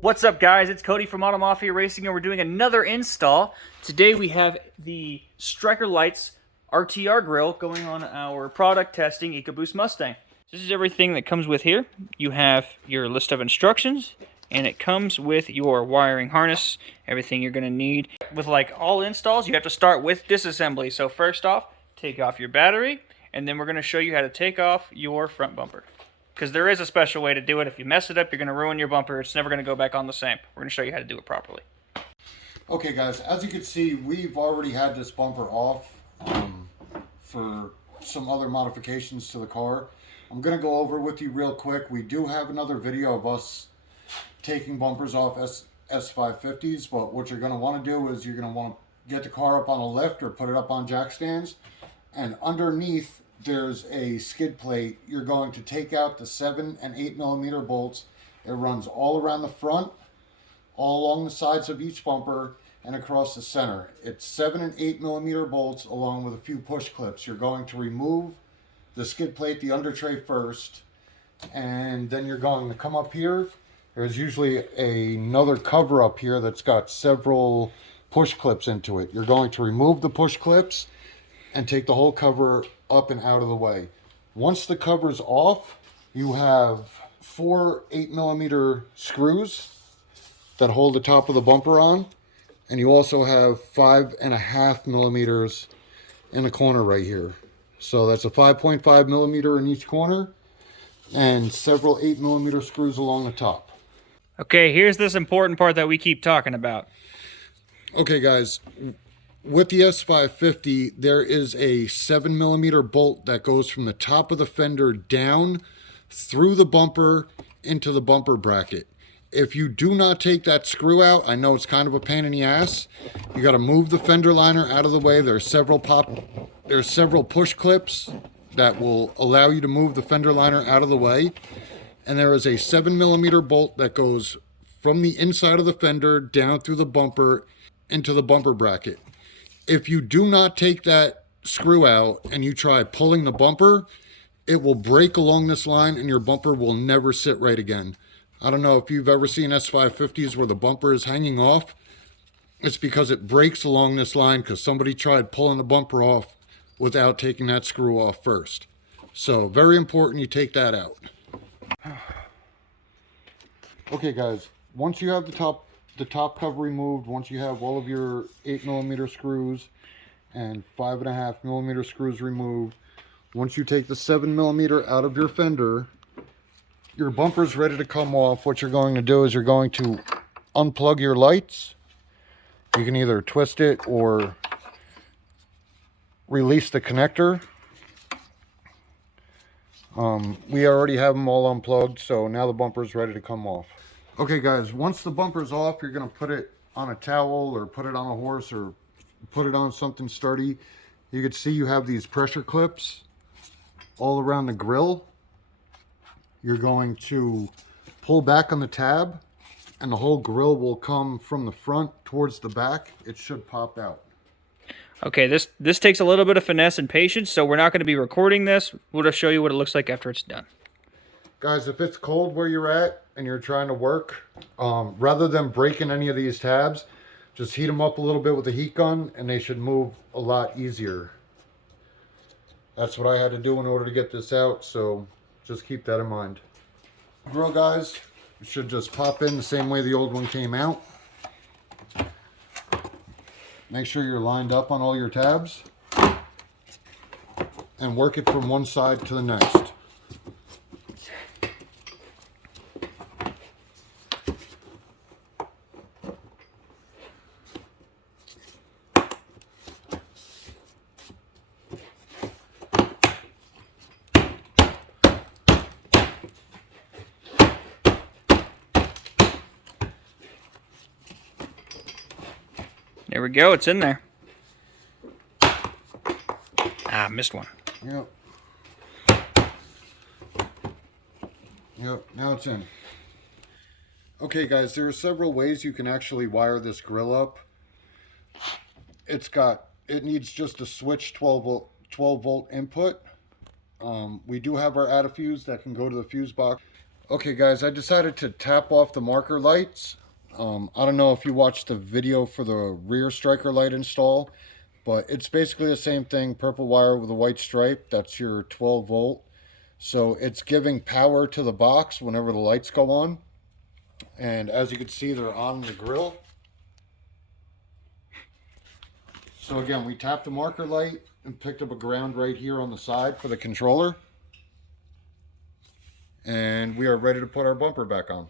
What's up, guys? It's Cody from Auto Mafia Racing, and we're doing another install. Today we have the Striker Lights RTR grill going on our product testing EcoBoost Mustang. This is everything that comes with here. You have your list of instructions, and it comes with your wiring harness, everything you're going to need. With like all installs, you have to start with disassembly. So first off, take off your battery, and then we're going to show you how to take off your front bumper. Because there is a special way to do it. If you mess it up, you're going to ruin your bumper. It's never going to go back on the same. We're going to show you how to do it properly. Okay guys, as you can see, we've already had this bumper off for some other modifications to the car. I'm going to go over with you real quick. We do have another video of us taking bumpers off S550s, but what you're going to want to do is you're going to want to get the car up on a lift or put it up on jack stands, and underneath there's a skid plate. You're going to take out the 7 and 8 millimeter bolts. It runs all around the front, all along the sides of each bumper, and across the center. It's 7 and 8 millimeter bolts along with a few push clips. You're going to remove the skid plate, the under tray first, and then you're going to come up here. There's usually another cover up here that's got several push clips into it. You're going to remove the push clips and take the whole cover up and out of the way. Once the cover's off, you have 4 8 millimeter screws that hold the top of the bumper on, and you also have 5.5 millimeters in the corner right here. So that's a 5.5 millimeter in each corner and several 8 millimeter screws along the top. Okay, here's this important part that we keep talking about. Okay guys, with the S550, there is a 7 millimeter bolt that goes from the top of the fender down through the bumper into the bumper bracket. If you do not take that screw out, I know it's kind of a pain in the ass. You got to move the fender liner out of the way. There's several push clips that will allow you to move the fender liner out of the way. And there is a 7 millimeter bolt that goes from the inside of the fender down through the bumper into the bumper bracket. If you do not take that screw out and you try pulling the bumper, it will break along this line and your bumper will never sit right again. I don't know if you've ever seen S550s where the bumper is hanging off. It's because it breaks along this line because somebody tried pulling the bumper off without taking that screw off first. So very important you take that out. Okay guys, once you have the top cover removed, once you have all of your 8 millimeter screws and 5.5 millimeter screws removed, once you take the 7 millimeter out of your fender, your bumper's ready to come off. What you're going to do is you're going to unplug your lights. You can either twist it or release the connector. We already have them all unplugged, so now the bumper's ready to come off. Okay guys, once the bumper's off, you're going to put it on a towel or put it on a horse or put it on something sturdy. You can see you have these pressure clips all around the grill. You're going to pull back on the tab and the whole grill will come from the front towards the back. It should pop out. Okay, this takes a little bit of finesse and patience, so we're not going to be recording this. We'll just show you what it looks like after it's done. Guys, if it's cold where you're at and you're trying to work, rather than breaking any of these tabs, just heat them up a little bit with a heat gun and they should move a lot easier. That's what I had to do in order to get this out, so just keep that in mind. Grill, guys, it should just pop in the same way the old one came out. Make sure you're lined up on all your tabs and work it from one side to the next. There we go, it's in there. Ah, missed one. Yep. Yep, now it's in. Okay guys, there are several ways you can actually wire this grill up. It needs just a switch 12 volt input. We do have our add-a-fuse that can go to the fuse box. Okay guys, I decided to tap off the marker lights. I don't know if you watched the video for the rear striker light install, but it's basically the same thing, purple wire with a white stripe. That's your 12 volt. So it's giving power to the box whenever the lights go on. And as you can see, they're on the grill. So again, we tapped the marker light and picked up a ground right here on the side for the controller. And we are ready to put our bumper back on.